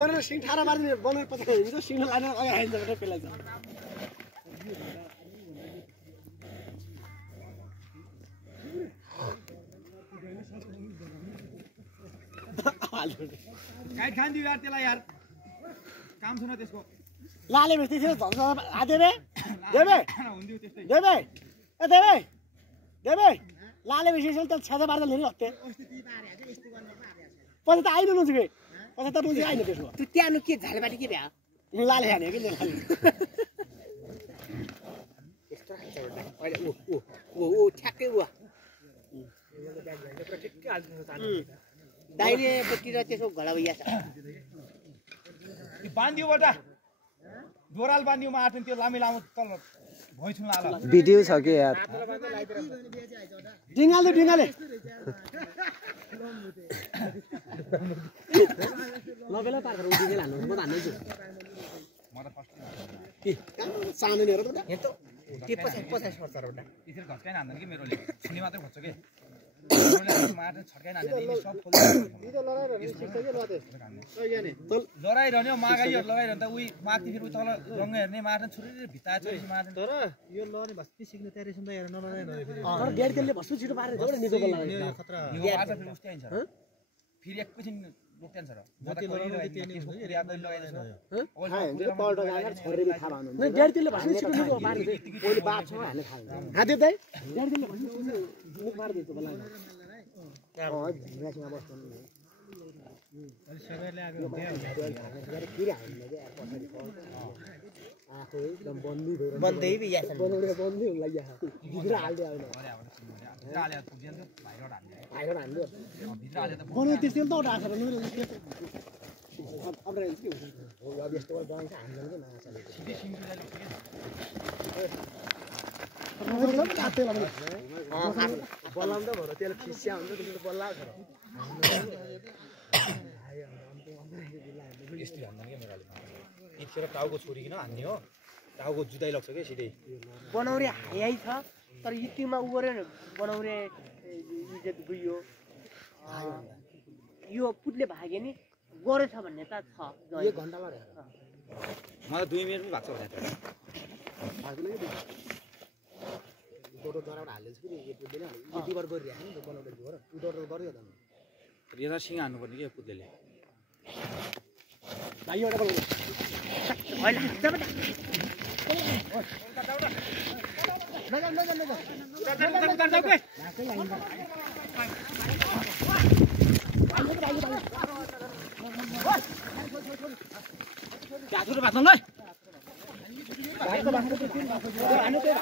Orang sing thara marin bonor patah itu sing lain orang lain jadi pelaj. काय खान दियो यार तेला यार काम सुन त्यसको लाले बेस्ती थियो झन्झ आदेबे देबे देबे ए देबे देबे लाले बेस्ती छ त छ्यादा बार्दा लिनु हत्ते पछि त आइनु नजुके पछि त नजुके आइनु त्यसको तु त्यानु के झालेबाटी के भ्या लाले हाने के लाले यस्तो हान्छ बडा अहिले ओ ठ्याक्कै उ दाइले पट्टि र त्यसो घडावैया छ ती बान्दियो बटा दोराल बान्दियो मा आठन त्यो लामे लामो तल भइछु लाला भिडियो छ के यार डिंगाले डिंगाले लबेला पार गरौ डिंगेल हान्नु म भन्नु छु म त फर्स्ट के सानो नि हेर त हेतो त्यो 50 सर्छ र बडा त्यसरी घस्काइन हान्दैन कि मेरोले छुनी मात्र खोज्छ के मार्न छड्काइन हान्दैन यिनी सब इदो लडाइरहने सिक्छ के लते याने लडाइरहने मागाइहरु लगाइरहन त उही माथि फेरि तल रंग हेर्ने मार्न छुरी भित्ता छोरी मार्न तर यो लड्ने भस्ती सिक्ने तयारी सुन्दा हेर नलडाइ नभए फेरि तर गेट तेलले भस्ती छिटो पारेर जबडे निको बल्ला यो खतरा यो आज फेरि उस्तै आइन्छ फेरि एकैछिन लोक्टेन छ र जति लडाइरहेको त्यसको याद लगाइदैन यो पल्ट जाँदा छरेले थाहा भन्नु न गेट तेलले भस्ती छिटो निको पारेर पहिले बात छ हाल्ने थाहा हाते दाइ गेट तेलले भस्ती मुख मार दिन्छ बल्ला ढिङ्गासँग बस्नु अलि सबैले आगो फेरि हाल्ने के पछाडि आफै एकदम बन्दी भएर बन्दै बिया छ बनाउने बन्दी हुन लाग्या भित्र हाल्दै आउनु भित्र हाले पुग्दैन भाइरबाट हाल्ने भाइरबाट हाल्नु भित्र हाले त बनाउने त्यसले त उठा आएर नरे अब रहेछ के हो अब यस्तो बनाउँछ हामीले के नआछले सिधै सिङ्गुलाले बल्लाम त भरो त्यसले खिस्या हुन्छ त्यसले बल्ला छ यस्तै हान्दैन के मेरोले इतखेर टाउको छोडिकिन हान्ने हो टाउको जुदाइ लाग्छ के सिधै बनाउरे हाइ छ तर इतिमा उगरे बनाउरे इज्जत गयो यो पुटले भागे नि गरे छ भन्ने त छ 1 घण्टा लाग्यो मलाई 2 मिनेट पनि भाग्छ भने भाग्दैन के फोटो गराउन हालेछ कि यो पुट्दैन यो डिबर गरिराख्नु नि बनाउँदै हो र उडर गर्यो त रेजा सिङ हान्नु पर्ने के पुत्लेले भाइ एउटा बनाउनु अहिले जब गाछुरो बाछन ल भाइको बाछन त किन हानु त्यही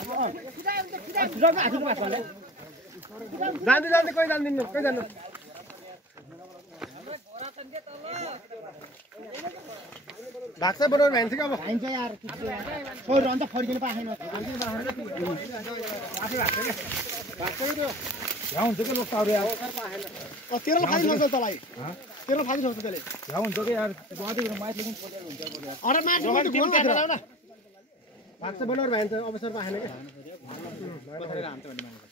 आछुरो बाछन ल जान्दै जान्दै कोही जान्दिनु कोही जान्नु भाग्छ बनाउनु भन्छ कि अब हाइन्छ यार छोरो अन्त फर्किनु पाएन फर्किनु पाएन आफै भाग्छ के भाग्छ त्यो यहाँ हुन्छ के लोक ताउरे यार तेरो फाइल नछ तलाई तेरो फाइल नछ त्यसले यहाँ हुन्छ के यार बाँधेको माइट लेकिन फोटेर हुन्छ यार अरे मार्च फोन जाऊ न भाग्छ बनाउनु भन्छ अवसर पाएन के पछाडि हान्छ भन्ने मानेको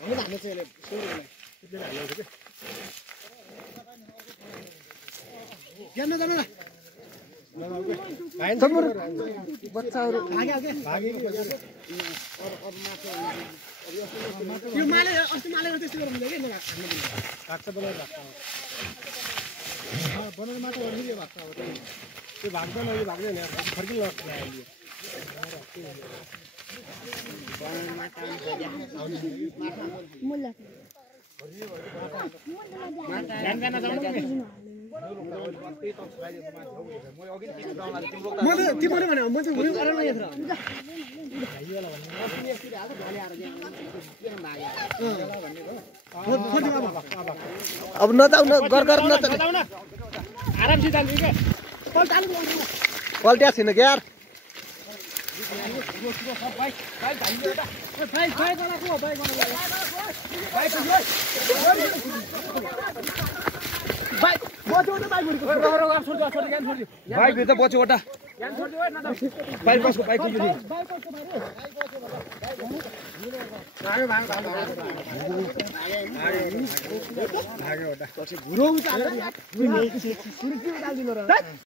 हामीले हाल्नु चाहिँ सोरेलाई त्यसले हाल्नु के जान्न जान्न भाइन थमर बच्चाहरु भागे भागे यो माले अस्ति माले त्यस्तो गर्नु के मलाई खानु दिन्छ काट्छ बनाएर राख्छ बनाउन मात्र गर्नु यो भाग्छ अब त्यो भाग्दैन यो भाग्दैन यार फर्किन लाग्छ अहिले बनाउन मात्र मुल्ला ध्यान गर्न जाऊ म त तिमीले भने म चाहिँ उयो गरेर यहाँ अब नजाउ न गर न त आराम से जान्छु के पल्ट्या छैन के यार बाइक भित्र बच्यो वटा बाइक कसको बाइक कुन यो भाग्यो